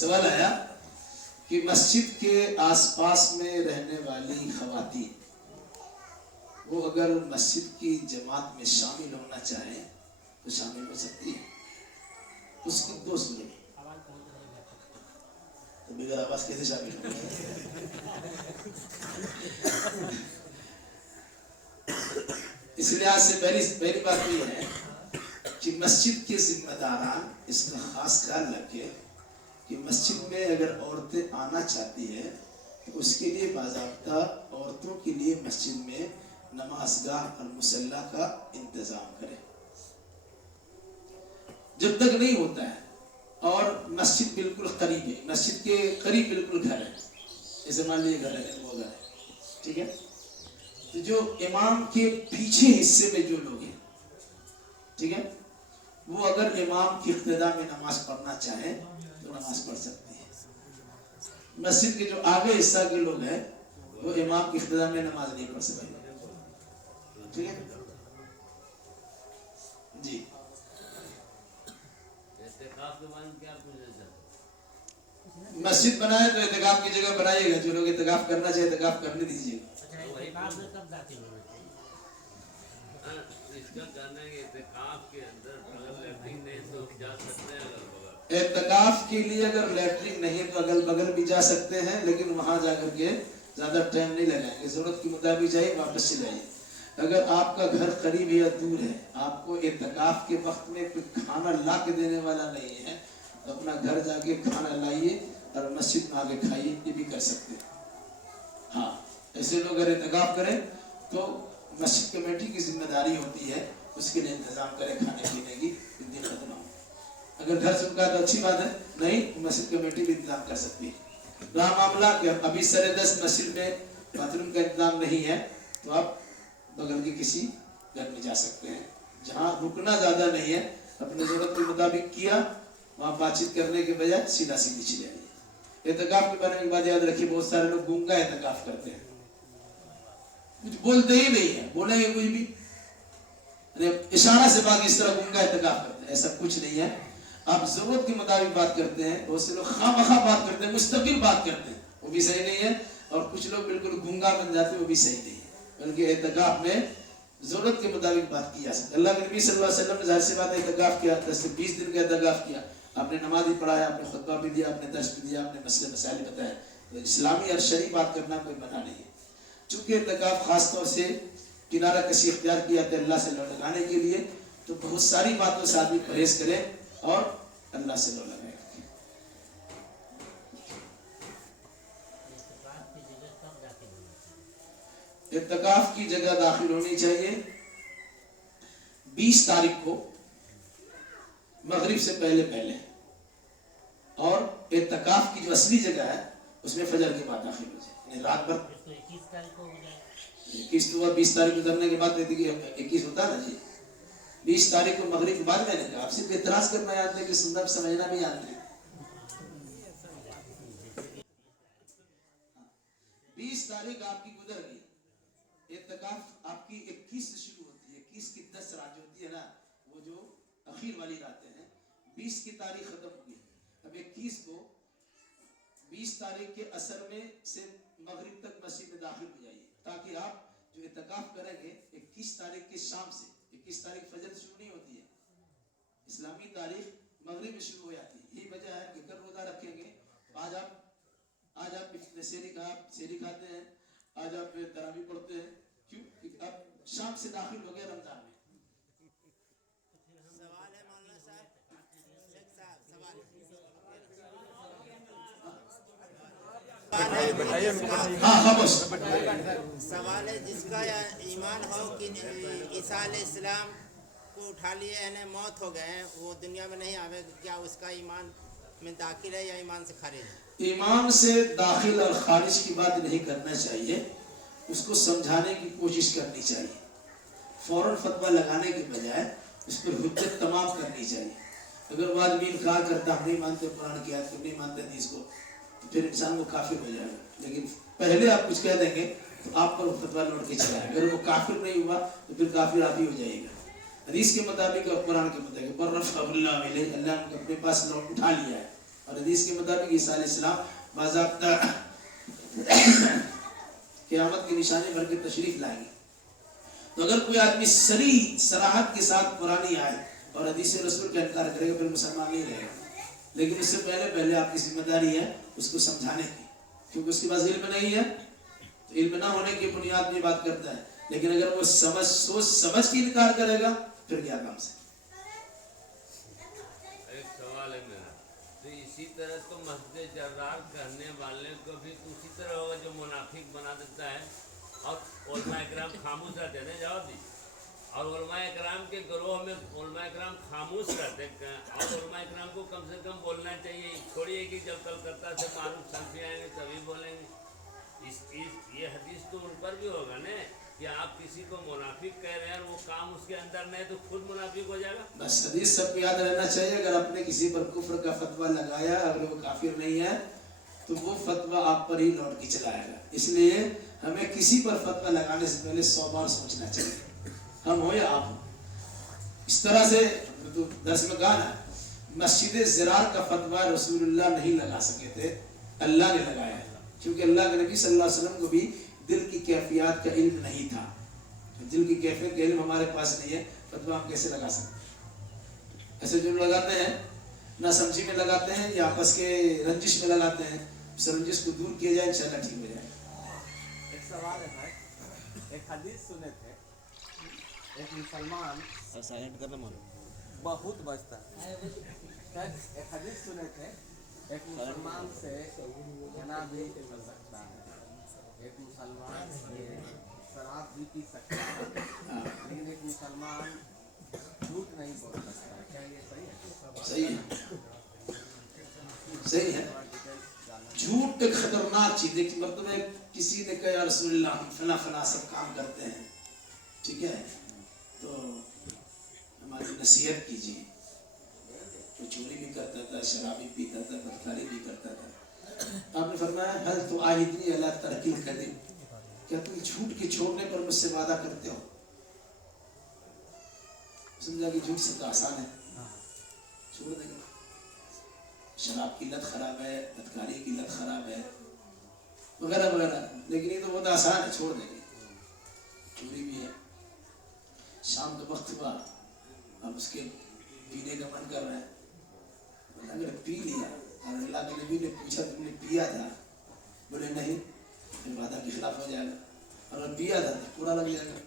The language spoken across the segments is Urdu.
سوال آیا کہ مسجد کے آس پاس میں رہنے والی خواتین وہ اگر مسجد کی جماعت میں شامل ہونا چاہیں تو شامل ہو سکتی ہے. اس کی دو صورت تو بغیر آواز کیسے شامل ہو؟ اس لحاظ سے پہلی بات یہ ہے کہ مسجد کے ذمہ داران اس کا خاص خیال رکھے کہ مسجد میں اگر عورتیں آنا چاہتی ہیں تو اس کے لیے باضابطہ عورتوں کے لیے مسجد میں نماز گاہ اور مصلی کا انتظام کرے. جب تک نہیں ہوتا ہے اور مسجد بالکل قریب ہے، مسجد کے قریب بالکل گھر ہے، جیسے مان لیجیے گھر ہے وہ گھر ہے، ٹھیک ہے، تو جو امام کے پیچھے حصے میں جو لوگ ہیں، ٹھیک ہے، وہ اگر امام کی اقتداء میں نماز پڑھنا چاہیں تو نماز پڑھ سکتی ہے. مسجد کے جو آگے حصہ کے لوگ ہیں وہ امام کی اقتداء میں نماز نہیں پڑھ سکتے. ٹھیک ہے جی. مسجد بنائے تو اعتکاف کی جگہ بنائیے گا، جو لوگ اعتکاف کرنا چاہے اعتکاف کرنے دیجیے گا. اعتکاف کے لیے اگر لیٹرین نہیں تو اگل بغل بھی جا سکتے ہیں، لیکن وہاں جا کر کے زیادہ ٹائم نہیں لگائیں گے، ضرورت کے مطابق جائیے واپس سے جائیے. اگر آپ کا گھر قریب یا دور ہے، آپ کو اعتکاف کے وقت میں کوئی کھانا لا کے دینے والا نہیں ہے تو اپنا گھر جا کے کھانا لائیے اور مسجد میں آ کے کھائیے، یہ بھی کر سکتے ہیں. ہاں، ایسے لوگ اگر اعتکاف کریں تو مسجد کمیٹی کی ذمہ داری ہوتی ہے اس کے لیے انتظام کرے کھانے پینے کی، دن ختم ہو. اگر گھر سے کا تو اچھی بات ہے، نہیں تو مسجد کمیٹی بھی انتظام کر سکتی ہے. رہا معاملہ کہ ابھی سر دست مسجد میں باتھ روم کا انتظام نہیں ہے تو آپ بغل کے کسی گھر میں جا سکتے ہیں جہاں رکنا زیادہ نہیں ہے، اپنے ضرورت کے مطابق کیا، وہاں بات چیت کرنے کے بجائے سیدھا سیدھی چلے آئیے. اعتکاف کے بارے میں ایک بات یاد رکھیے، بہت سارے لوگ گونگا اعتکاف کرتے ہیں، کچھ بولتے ہی نہیں ہے، بولیں گے کوئی بھی اشارہ سے بات اس طرح گونگا اعتکاف کرتے ہیں. ایسا کچھ نہیں ہے، آپ ضرورت کے مطابق بات کرتے ہیں. بہت سے لوگ خواہ مخواہ بات کرتے ہیں، مستقل بات کرتے ہیں، وہ بھی صحیح نہیں ہے. اور کچھ لوگ بالکل گونگا بن جاتے ہیں، وہ بھی صحیح نہیں ہے. بلکہ اعتکاف میں ضرورت کے مطابق بات کی جا سکتی ہے. اللہ کے نبی صلی اللہ علیہ وسلم نے ظاہر سی بات ہے اعتکاف کیا، 10 سے 20 دن کا اعتکاف کیا. آپ نے نماز بھی پڑھایا، آپ نے خطبہ بھی دیا، آپ نے درس بھی دیا، آپ نے مسئلے مسائل بتائے. اسلامی اور شرعی بات کرنا کوئی منع نہیں ہے. چونکہ اعتکاف خاص طور سے کنارہ کشی اختیار کیا تھا اللہ سے لو لگانے کے لیے، تو بہت ساری باتوں سے آدمی پرہیز کرے اور اللہ سے لو لگائے. اعتکاف کی جگہ داخل ہونی چاہیے 20 تاریخ کو مغرب سے پہلے، اور اعتکاف کی جو اصلی جگہ ہے اس میں فجر کے بعد داخل ہو جائے. رات بھر 21 تو 20 تاریخ گزرنے کے بعد 21 ہوتا ہے نا جی. 20 تاریخ کو مغرب کے بعد میں نے کہا، آپ صرف اعتراض کرنا جانتے ہیں کہ سننا سمجھنا بھی جانتے ہیں. 20 تاریخ آپ کی گزر گئی، اعتکاف آپ کی 21 سے شروع ہوتی ہے. 21 کی 10 رات جو ہوتی ہے نا، وہ جو اخیر والی راتیں ہیں، 20 کی تاریخ ختم ہوئی. اب 21 کو 20 تاریخ کے عصر میں سے مغرب تک مسجد میں داخل ہو جائیے، تاکہ آپ جو اعتکاف کریں گے 21 تاریخ کے شام سے، 21 تاریخ فجر شروع نہیں ہوتی ہے، اسلامی تاریخ مغرب میں شروع ہو جاتی ہے. یہی وجہ ہے کہ کل روزہ رکھیں گے، آج آپ سحری کھاتے ہیں، آج آپ تراویح پڑھتے ہیں، کیوں؟ کہ اب شام سے داخل ہو گئے رمضان میں. سوال ہے مولانا صاحب، شیخ صاحب سوال سوال ہے جس کا ایمان ہو کہ عیسیٰ علیہ السلام کو اٹھا لیے یعنی موت ہو گئے ہیں، وہ دنیا میں نہیں آوے، کیا اس کا ایمان میں داخل ہے یا ایمان سے خارج ہے؟ ایمان سے داخل اور خارج کی بات نہیں کرنا چاہیے، اس کو سمجھانے کی کوشش کرنی چاہیے. فوراً فتویٰ لگانے کے بجائے اس پر حجت تمام کرنی چاہیے. اگر وہ آدمی انکار کرتا ہم نہیں مانتے قرآن کی آیت کو، نہیں مانتے حدیث کو، تو پھر انسان وہ کافر ہو جائے گا. لیکن پہلے آپ کچھ کہہ دیں گے تو آپ پر فتویٰ لوٹ کے چلائے. اگر وہ کافر نہیں ہوا تو پھر کافر آپ ہی ہو جائے گا. حدیث کے مطابق اور قرآن کے مطابق پر رفع اللہ علیہ، اللہ نے اپنے پاس لوٹ اٹھا لیا ہے اور حدیث کے مطابق عیسیٰ علیہ السلام باضابطہ قیامت کی نشانی بھر کے تشریف لائیں گے. تو اگر کوئی آدمی صراحت کے ساتھ قرآن آئے اور حدیث رسول کا انکار کرے گا پھر مسلمان نہیں رہے گا. لیکن اس سے پہلے آپ کی ذمہ داری ہے اس کو سمجھانے کی، کیونکہ اس کے پاس علم نہیں ہے. تو علم نہ ہونے کی بنیاد میں بات کرتا ہے، لیکن اگر وہ سوچ سمجھ کے انکار کرے گا پھر کیا کام سے. ایک سوال ہے میرا، تو اسی طرح تو مسجد جرار کرنے والے کو بھی اسی طرح ہوگا جو منافق بنا دیتا ہے اور علماء کرام خاموش رہتے ہیں جواب دی. اور علماء کرام کے گروہ میں علماء کرام خاموش رہتے ہیں اور علماء کرام کو کم سے کم بولنا چاہیے. چھوڑیے کہ جب کلکتہ سے معروف صنفی آئیں گے تبھی بولیں گے. یہ حدیث تو ان پر بھی ہوگا نا کہ آپ کسی کو منافق کہہ رہے ہیں اور وہ کام اس کے اندر نہیں تو خود منافق ہو جائے گا. بس حدیث سب کو یاد رہنا چاہیے. اگر آپ نے کسی پر کفر کا فتویٰ لگایا اگر وہ کافر نہیں ہے تو وہ فتویٰ آپ پر ہی لوٹ کے چلا آئے گا. اس لیے ہمیں کسی پر فتویٰ لگانے سے پہلے 100 بار سوچنا چاہیے، ہم ہو یا آپ ہو. اس طرح سے تو درس میں کہا نا مسجد زرار کا فتویٰ رسول اللہ نہیں لگا سکے تھے، اللہ نے لگایا ہے. کیونکہ اللہ کے نبی صلی اللہ علیہ وسلم کو بھی دل کی کیفیات کا علم نہیں تھا. دل کی کیفیت کا علم ہمارے پاس نہیں ہے، فتویٰ ہم کیسے لگا سکتے ہیں؟ ایسے جو لگاتے ہیں نہ سمجھی میں لگاتے ہیں یا آپس کے رنجش میں لگاتے ہیں. اس رنجش کو دور کیا جائے انشاءاللہ ٹھیک ہو جائے. ایک سوال ہے بھائی، ایک حدیث سنے تھے ایک مسلمان سائلنٹ کرنا مانو. بہت بچتا ہے. ایک حدیث سنے تھے ایک مسلمان سے زنا بھی کر سکتا ہے، ایک مسلمان سے شراب بھی پی سکتا ہے، لیکن ایک مسلمان جھوٹ نہیں بول سکتا ہے. کیا یہ صحیح ہے؟ صحیح ہے، صحیح ہے. جھوٹ ایک خطرناک چیز ہے. مطلب کسی نے کہا یا رسول اللہ ہم فلاں فلاں سب کام کرتے ہیں، ٹھیک ہے تو ہماری نصیحت کیجیے. وہ چوری بھی کرتا تھا، شراب بھی پیتا تھا، بدکاری بھی کرتا تھا. آپ نے فرمایا حل تو عاہدنی علی ترک الکذب، کیا تم جھوٹ کے چھوڑنے پر مجھ سے وعدہ کرتے ہو؟ سمجھا کہ جھوٹ سے تو آسان ہے، چھوڑ دیں گے. شراب کی لت خراب ہے، بدکاری کی لت خراب ہے وغیرہ وغیرہ، لیکن یہ تو بہت آسان ہے، چھوڑ دیں گے. چوری بھی ہے. شام کا وقت ہوا اب اس کے پینے کا من کر رہا ہے، اگر پی لیا اور اللہ کے نبی نے پوچھا تم نے پیا تھا؟ بولے نہیں، پھر وعدہ کے خلاف ہو جائے گا. اور اگر پیا تھا تو پورا لگ جائے گا.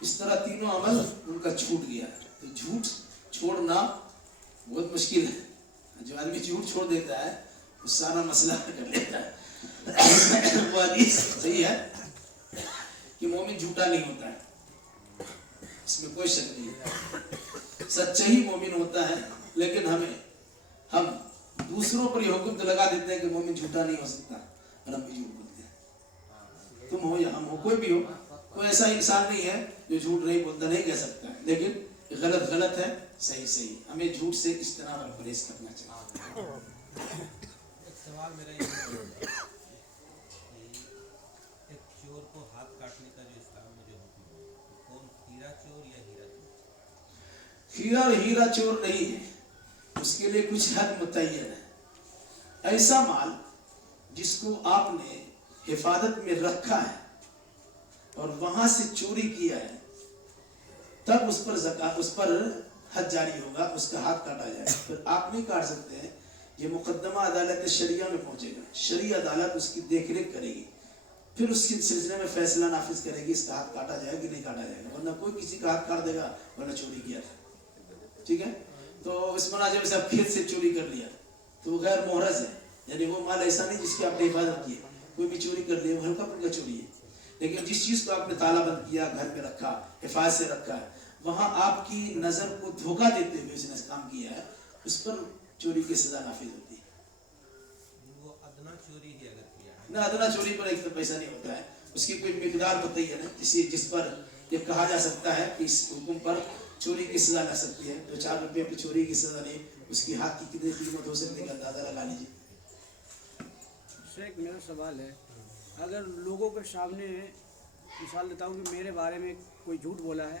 اس طرح تینوں عمل ان کا چھوٹ گیا. تو جھوٹ چھوڑنا بہت مشکل ہے. جو آدمی جھوٹ چھوڑ دیتا ہے وہ سارا مسئلہ کر لیتا ہے. وہ حدیث صحیح ہے کہ مومن جھوٹا نہیں ہوتا ہے، اس میں کوئی شک نہیں ہے. سچا ہی مومن ہوتا ہے. لیکن ہم دوسروں پر یہ حکم تو لگا دیتے ہیں کہ مومن جھوٹا نہیں ہو سکتا اور ہم بھی جھوٹ بولتے ہیں. تم ہو یا ہم ہو، کوئی بھی ہو، کوئی ایسا انسان نہیں ہے جو جھوٹ نہیں بولتا، نہیں کہہ سکتا ہے. لیکن غلط غلط ہے، صحیح صحیح. ہمیں جھوٹ سے اجتناب اور پرہیز کرنا چاہیے. ایک سوال میرا یہ ہے کہ ایک چور کو ہاتھ کاٹنے کا جو اسلام میں جو حکم ہے تو کون ہیرا چور یا ہیرا چور؟ ہیرا اور ہیرا چور نہیں ہے، اس کے لیے کچھ حد متعین ہے. ایسا مال جس کو آپ نے حفاظت میں رکھا ہے اور وہاں سے چوری کیا ہے تب اس پر زکات، اس پر حد جاری ہوگا، اس کا ہاتھ کاٹا جائے گا. پھر آپ نہیں کاٹ سکتے ہیں، یہ مقدمہ عدالت شریعہ میں پہنچے گا. شرعی عدالت اس کی دیکھ ریکھ کرے گی، پھر اس کے سلسلے میں فیصلہ نافذ کرے گی اس کا ہاتھ کاٹا جائے گا کہ نہیں کاٹا جائے گا. ورنہ کوئی کسی کا ہاتھ کاٹ دے گا ورنہ چوری کیا تھا. ٹھیک ہے. تو اس مناظر سے آپ کھیت سے چوری کر لیا تو وہ غیر محرز ہے، یعنی وہ مال ایسا نہیں جس کی آپ نے حفاظت کی ہے. کوئی بھی چوری کر لیا وہ ہلکا پھلکا چوری ہے. لیکن جس چیز کو آپ نے تالا بند کیا، گھر میں رکھا، حفاظت سے رکھا ہے، وہاں آپ کی نظر کو دھوکہ دیتے ہوئے اس نے کام کیا ہے، اس پر چوری کی سزا نافذ ہوتی ہے. وہ ادنا چوری ہی اگر کیا ہے نہ ادنا چوری پر ایک تو پیسہ نہیں ہوتا ہے، اس کی کوئی مقدار بتائی ہے نا جس پر یہ کہا جا سکتا ہے کہ اس حکم پر چوری کی سزا لگ سکتی ہے. 2-4 روپے کی چوری کی سزا نہیں، اس کی ہاتھ کی کتنی قیمت ہو سکتی ہے اندازہ لگا لیجیے. شیخ میرا سوال ہے، اگر لوگوں کے سامنے مثال دیتا ہوں کہ میرے بارے میں کوئی جھوٹ بولا ہے